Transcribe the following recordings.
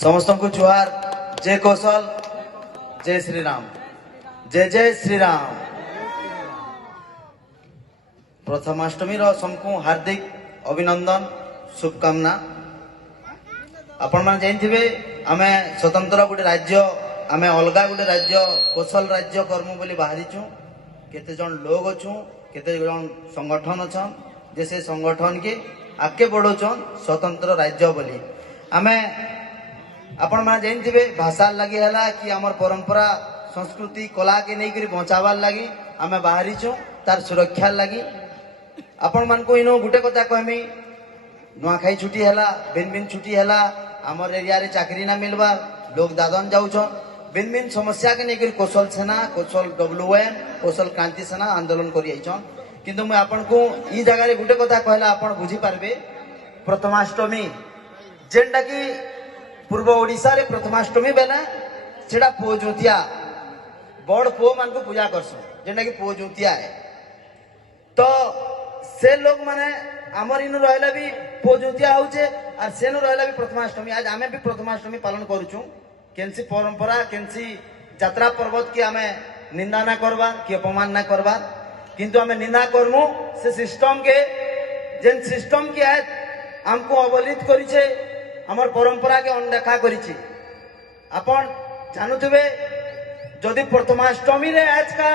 समस्त को जुहार। जय कौशल, जय श्री राम, जय जय श्री राम। प्रथमाष्टमी सबको हार्दिक अभिनंदन शुभकामना। आपण मैंने जानते आम स्वतंत्र गोटे राज्य आम अलग गोटे राज्य कौशल राज्य कर्म बोली बाहरीचु। केते जन लोग अच्छु, केते जन संगठन अच्छा जे से संगठन के आगे बढ़ौन स्वतंत्र राज्य बोली। आमे आपण मैंने जानते भाषा लगी है कि आमर परंपरा संस्कृति कला के नहीं करी बचावार लगी आम बाहरीचु तार सुरक्षा लगी। आपण मान को इनो गुटे कथा कहमी, नुआखाई छुट्टी है, भिन्न भिन्न छुट्टी है, आमर एरिया रे चाकरी ना मिलवा, लोग दादन जाऊछन। भिन्न भिन्न समस्या के नहीं कौशल सेना, कौशल WN, कौशल क्रांति सेना आंदोलन करी आइछन। किंतु मैं आपन को ई जगह रे गुटे कथा कहला आपण बुझी पारबे। प्रथमाष्टमी जेंडा की पूर्व ओडिशा रे प्रथमाष्टमी बेला सेडा पोजुतिया बड़ पो मान को पूजा करसो, जेंडा की पोजुतिया है। तो से लोग माने आमर इनु रहला भी पोजुतिया होचे और सेनु रहला भी प्रथमाष्टमी। आज आमे भी प्रथमाष्टमी पालन करूछु। केनसी परंपरा केनसी यात्रा पर्वत की आमे निंदा ना करबा कि अपमान ना करबा, किंतु आमे निंदा करमु से सिस्टम के जेन सिस्टम की है हमको अवहेलित करिछे, हमर परंपरा के अनदेखा करिछे। आपण जानुथिबे जदि प्रथमाष्टमी रे आज का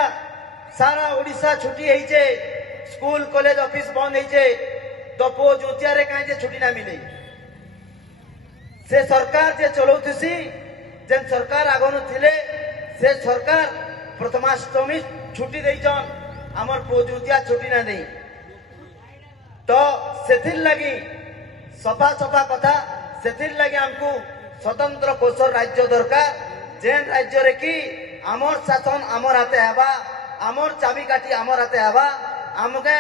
सारा ओडिशा छुट्टी होइछे, स्कूल कॉलेज ऑफिस बंद होइछे, तो पोजुतिया रे काहे जे छुट्टी ना मिले। से सरकार जे चलौथिसी जेन सरकार आगनु थिले से सरकार प्रथमाष्टमी छुट्टी देइछन, हमर पोजुतिया छुट्टी ना देई। तो सेथिर लगी सफा सफा कथा, सेथिर लगी हमको स्वतंत्र कौशल राज्य दरकार। जेन राज्य रे की आमर शासन आमर हाथे हवा, आमर चाबिकाठी आमर हाथे हवा। आमके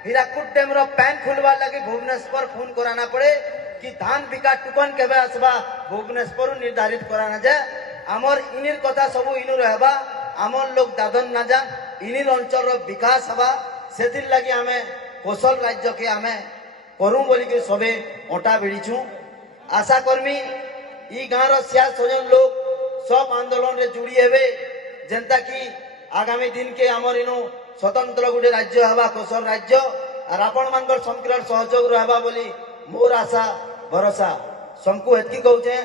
हीराकुद डैम रो पैन खुलवा लगी भुवनेश्वर फोन कराना पड़े कि धान बिका टुकन केबे आसबा, भुवनेश्वर निर्धारित कराना जाए। आमर इनिर कथा सब इनु रहबा, आमर लोग दादन ना जा, इनिर अंचल रो विकास हवा। सेथिर लगी हमें कौशल राज्य के हमें करूं बोली के सबे ओटा भिड़ीछु। आशा कर्मी ई गाँव रो सिया सजन लोग सब आंदोलन रे जुड़ी हेबे, जनता की आगामी दिन के आमर इनु स्वतंत्र गोटे राज्य हवा कौशल राज्य और आपण मानकर संकीर्ण सहयोग रहबा बोली मोर आशा भरोसा। सबको एतकी कहूचे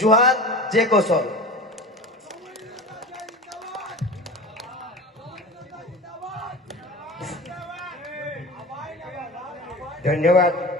जुहार, जय कौशल। धन्यवाद।